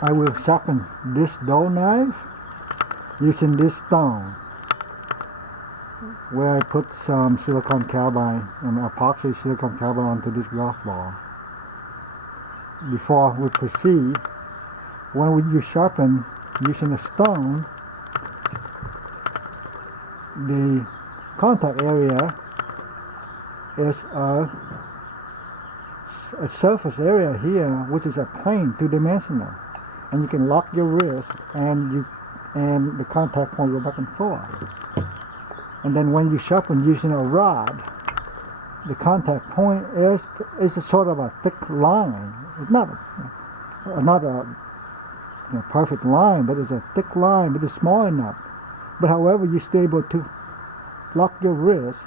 I will sharpen this dull knife using this stone where I put some silicon carbide and epoxy silicon carbide onto this golf ball. Before we proceed, when you sharpen using a stone, the contact area is a surface area here, which is a plane, two-dimensional, and you can lock your wrist and the contact point go back and forth. And then when you sharpen using a rod, the contact point is a sort of a thick line. It's not a perfect line, but it's a thick line, but it's small enough. But however, you're still able to lock your wrist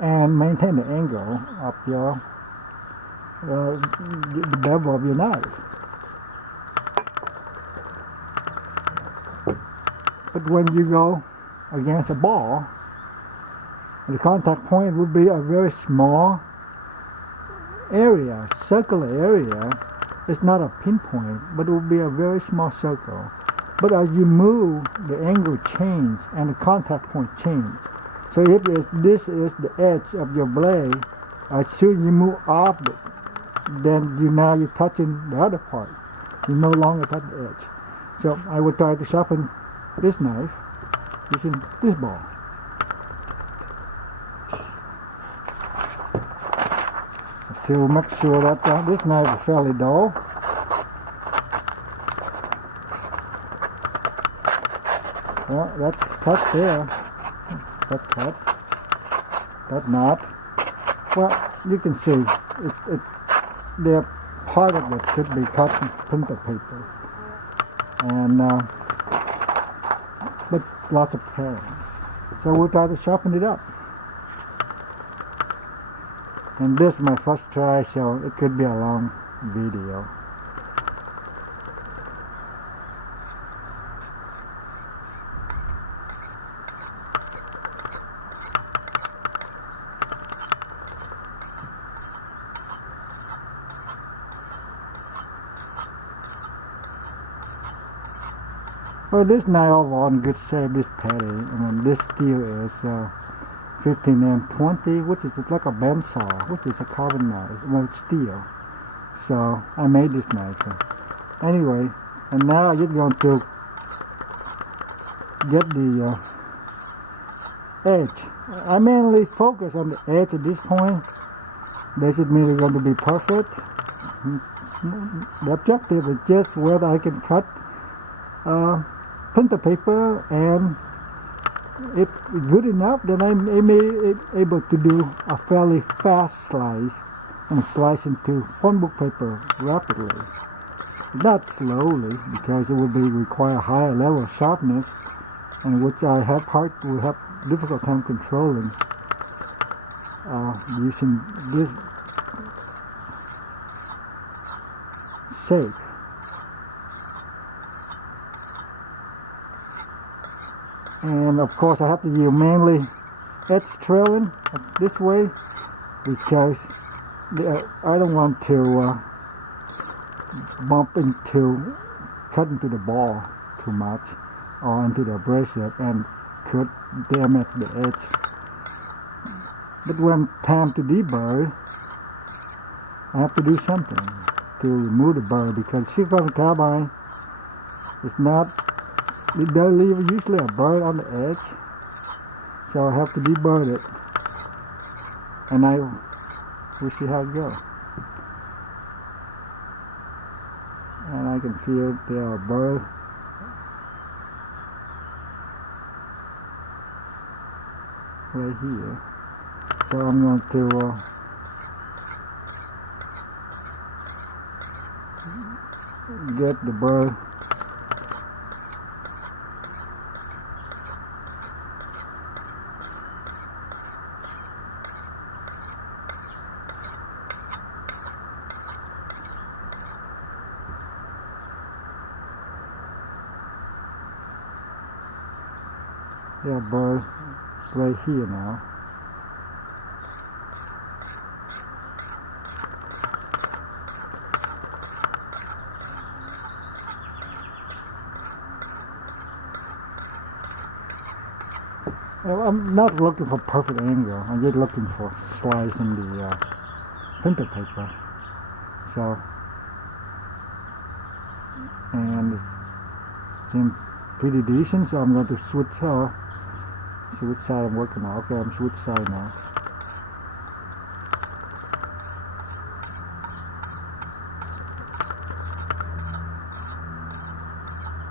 and maintain the angle of your the bevel of your knife. But when you go against a ball, the contact point will be a very small area, circular area. It's not a pinpoint, but it will be a very small circle. But as you move, the angle change and the contact point change. So if this is the edge of your blade, as soon as you move off it, then you're touching the other part. You no longer touch the edge. So I will try to sharpen this knife using this ball. To make sure that this knife is fairly dull. Well, that's cut there. That cut. That not. Well, you can see the part of it could be cut in printer paper, and but lots of pain. So we'll try to sharpen it up. And this is my first try, so it could be a long video. Well, this knife overall in good shape, this petty. I mean, this steel is 15M20, which is like a bandsaw, which is a carbon knife, well, it's steel. So I made this knife. So anyway, and now you're going to get the edge. I mainly focus on the edge at this point. Doesn't mean it's going to be perfect. The objective is just whether I can cut printer paper, and if it's good enough, then I may be able to do a fairly fast slice and slice into phonebook paper rapidly. Not slowly, because it will require a higher level of sharpness, and which I will have difficult time controlling using this shape. And of course I have to use mainly edge trailing this way, because I don't want to cut into the ball too much or into the abrasive and could damage the edge. But when time to deburr, I have to do something to remove the burr, because silicon carbide is not, it does leave usually a burr on the edge, so I have to deburr it, and we'll see how it goes. And I can feel there are burrs right here, so I'm going to get the burr burr right here now. I'm not looking for perfect angle. I'm just looking for slice in the printer paper. So, and it seems pretty decent. So I'm going to switch. See which side I'm working on. Okay, I'm switch side now.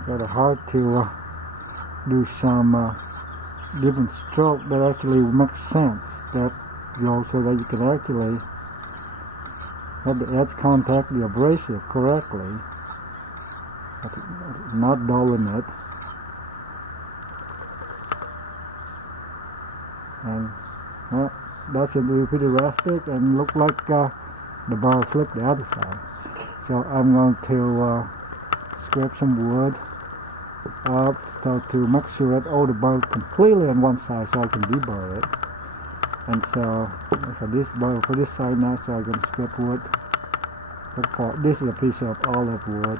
Kind of hard to do some different stroke that actually makes sense. That so that you can actually have the edge contact the abrasive correctly, not dulling it. And well, that should be pretty rustic and look like the burr flipped the other side. So I'm going to scrape some wood up so to make sure that all the burr completely on one side so I can deburr it. And so for this burr for this side now, so I'm going to scrape wood. This is a piece of olive wood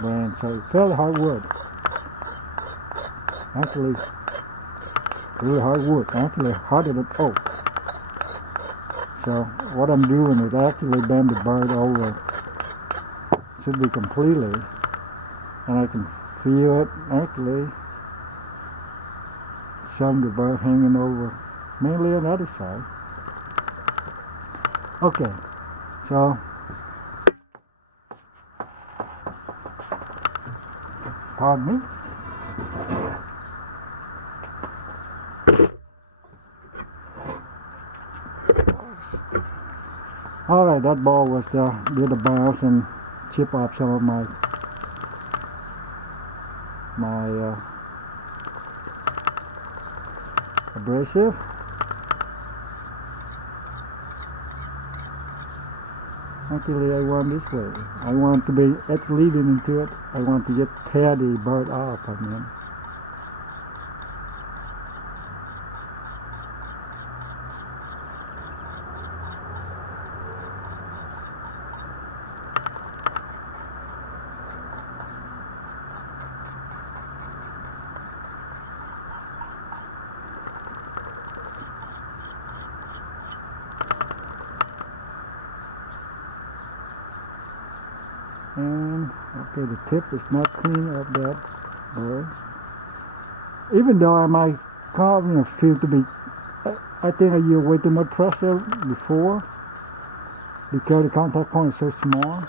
brand, so fairly hard wood. Actually, really hard wood, actually harder than oak. So what I'm doing is actually bend the burr over. Should be completely, and I can feel it actually. Some of the burr hanging over, mainly on the other side. Okay, so pardon me. Alright, that ball was did a bounce and chip off some of my abrasive. Actually, I want this way. I want to be edge leading into it. I want to tear the burr off. I mean. And okay, the tip is not clean of that burr. Even though I might feel to be, I think I used way too much pressure before because the contact point is so small.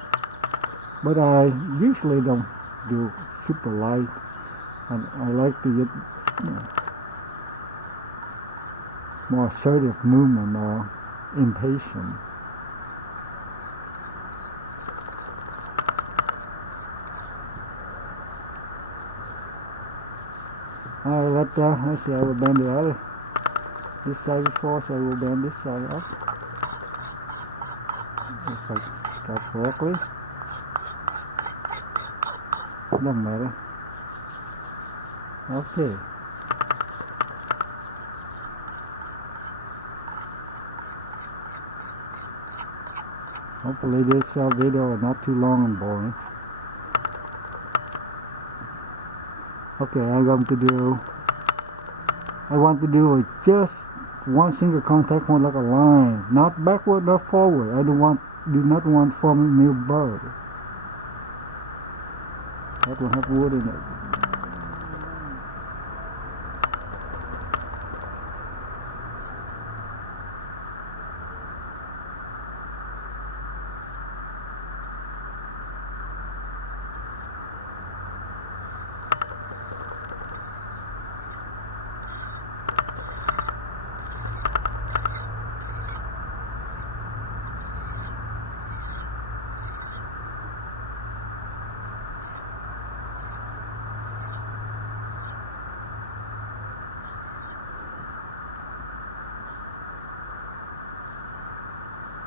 But I usually don't do super light, and I like to get more assertive movement or impatient. Alright, let's see, I will bend this side before, so I will bend this side up. If I start correctly. Doesn't matter. Okay. Hopefully this video is not too long and boring. Okay, I want to do just one single contact point like a line, not backward, not forward. I do not want to form a new burr. That will have wood in it.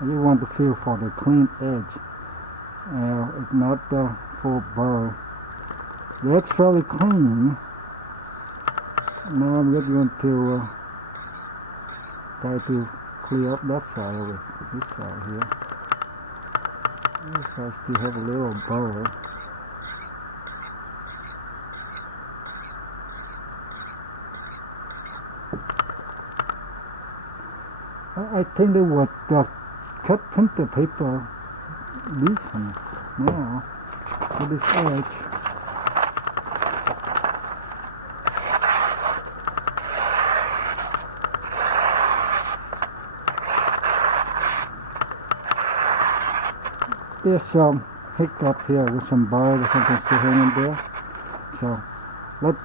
I just want to feel for the clean edge. It's not full burr. That's fairly clean. Now I'm just going to try to clear up that side over this side here. This side still have a little burr. I think they would cut printer paper decent now for this edge. There's some hiccup here with some bar or something still hanging there. So let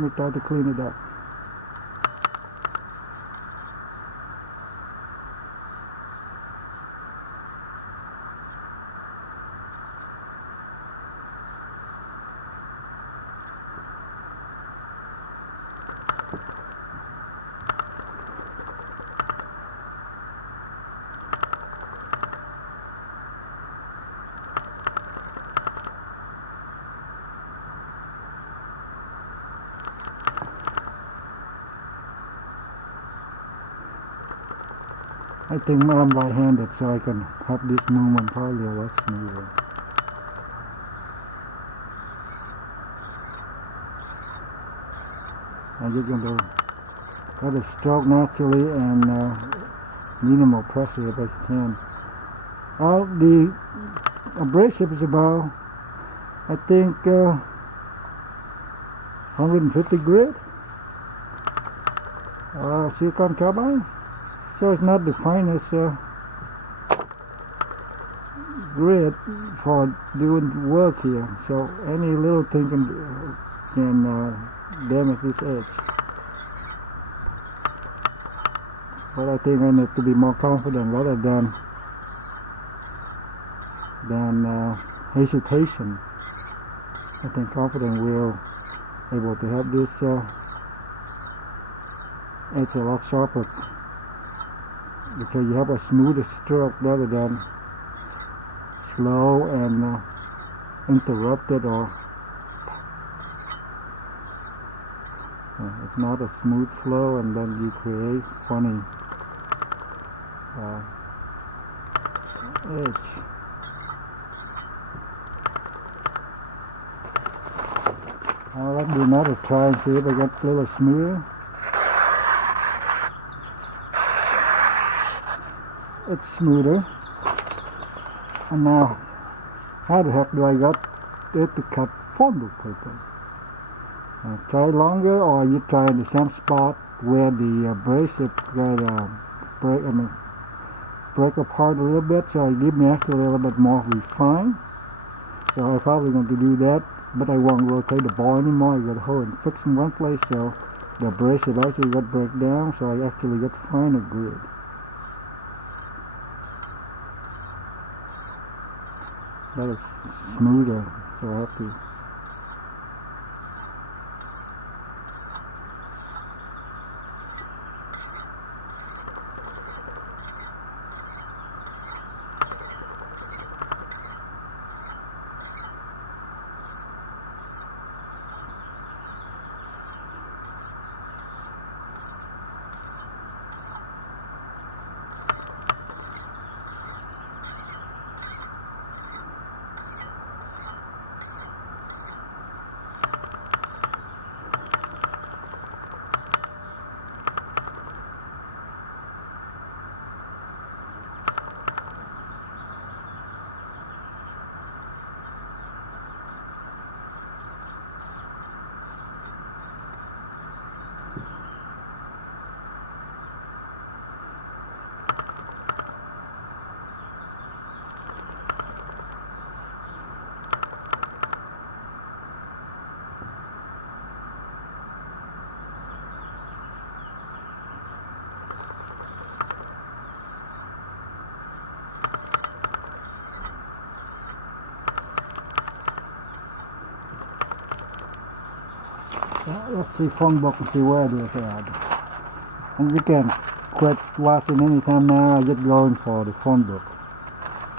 me try to clean it up. I think I'm right-handed, so I can have this movement probably a lot smoother. I'm just going to let it stroke naturally and minimal pressure if I can. The abrasive is about, I think, 150 grit. Silicon Carbide. So it's not the finest grit for doing work here. So any little thing can damage this edge. But I think I need to be more confident rather than hesitation. I think confident we'll able to have this edge a lot sharper, because you have a smoother stroke rather than slow and interrupted, or it's not a smooth flow, and then you create funny edge. Now let's do another try and see if I get a little smoother. It's smoother. And now, how the heck do I get it to cut phonebook paper? Try longer, or you try in the same spot where the abrasive got break apart a little bit, so it give me actually a little bit more refined. So I'm probably going to do that, but I won't rotate the ball anymore. I got to hold and fix in one place, so the abrasive actually got break down, so I actually got finer grit. That is smoother, so I have to let's see phonebook and see where it is at. And you can quit watching anytime now. I get going for the phonebook.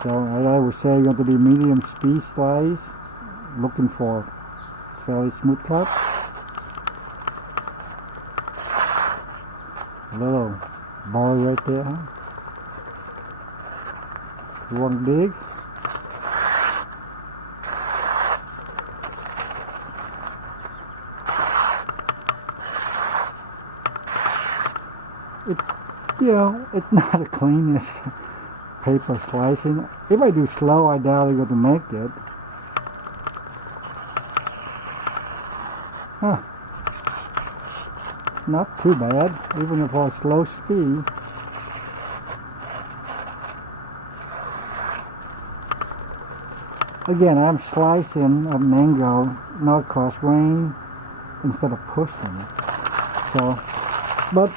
So as I would say, you want to be medium speed slice, looking for fairly smooth cut. A little bar right there, huh? You want big? it's not the cleanest paper slicing. If I do slow, I doubt I'm going to make it. Huh. Not too bad, even for a slow speed. Again, I'm slicing at an angle, not cross grain, instead of pushing. So, but,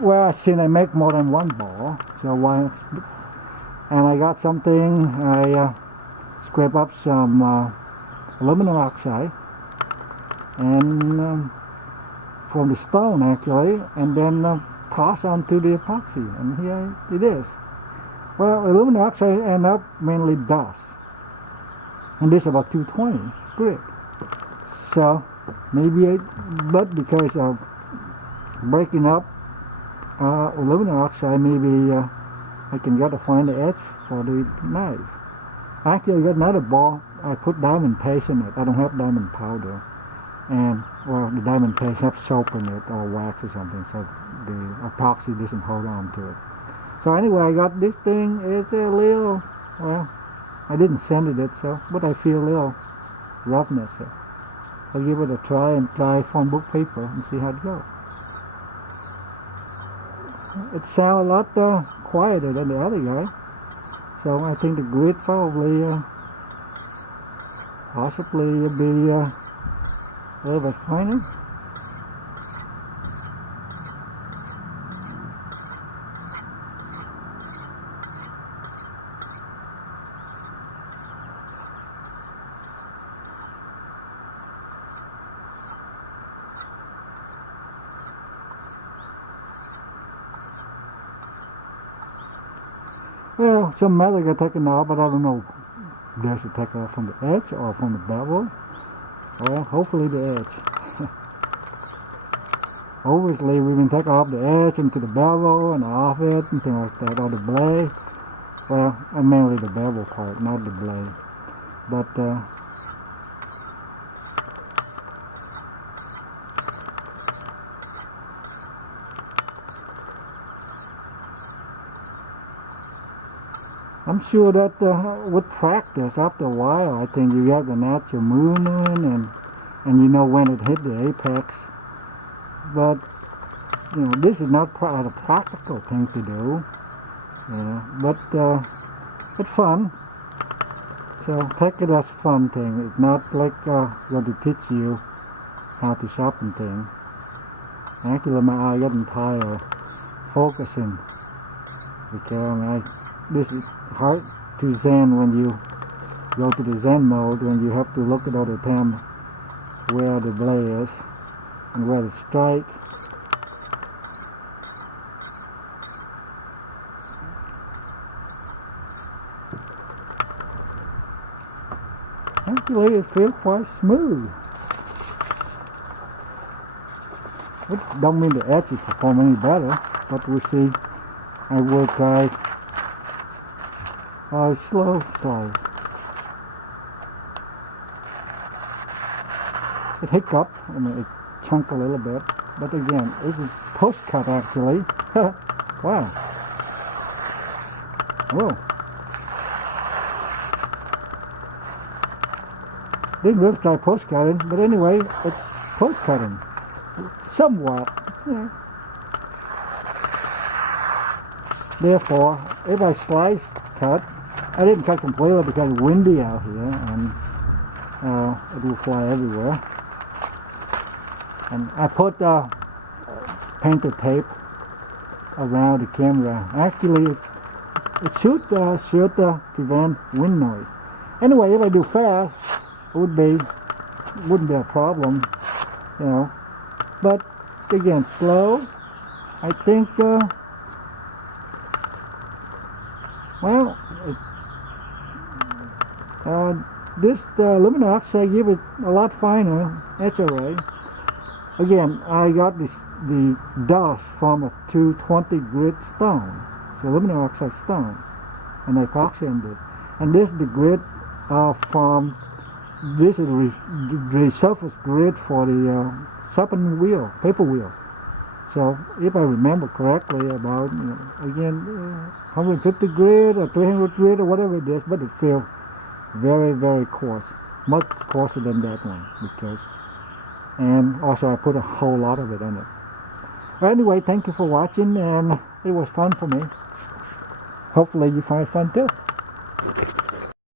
well, I seen I make more than one ball, so why, and I got something, I scrape up some aluminum oxide, and from the stone actually, and then toss onto the epoxy, and here it is. Well, aluminum oxide end up mainly dust, and this is about 220 grit. So maybe, but because of breaking up aluminum oxide, maybe I can get to find the edge for the knife. Actually, I got another ball. I put diamond paste in it. I don't have diamond powder. And, well, the diamond paste has soap in it or wax or something, so the epoxy doesn't hold on to it. So anyway, I got this thing. It's a little, well, I didn't sand it, so, but I feel a little roughness. So I'll give it a try and try phonebook paper and see how it goes. It sounds a lot quieter than the other guy, so I think the grit probably possibly be a little bit finer. Well, some metal got taken out, but I don't know if there's a take off from the edge or from the bevel. Well, hopefully the edge. Obviously, we've been taking off the edge into the bevel and off it and things like that, or the blade. Well, mainly the bevel part, not the blade. But I'm sure that with practice, after a while, I think you have the natural movement and you know when it hit the apex. But this is not a practical thing to do. But it's fun. So take it as a fun thing. It's not like going to teach you how to sharpen things. Actually, my eye getting tired focusing because this is hard to zen when you go to the zen mode, when you have to look at all the time where the blade is and where to strike. Actually, it feels quite smooth. It don't mean the edge is perform any better, but we see. I will try slow slice. It hiccup, it chunk a little bit, but again, it is post cut actually. Wow. Whoa. Didn't really try post cutting, but anyway, it's post cutting. Somewhat. Yeah. Therefore, if I slice cut, I didn't cut completely because it's windy out here and it will fly everywhere. And I put painted tape around the camera. Actually, it should prevent wind noise. Anyway, if I do fast, it wouldn't be a problem, But again, slow. I think. This aluminum oxide give it a lot finer edge array. Again, I got the dust from a 220 grit stone, so aluminum oxide stone, and I epoxy this. And this is the grit from, this is the resurfaced grit for the sharpening wheel, paper wheel. So if I remember correctly, about, again, 150 grit or 300 grit or whatever it is, but it feels very, very coarse, much coarser than that one, because, and also I put a whole lot of it in it. Well, anyway, thank you for watching, and it was fun for me. Hopefully you find it fun too.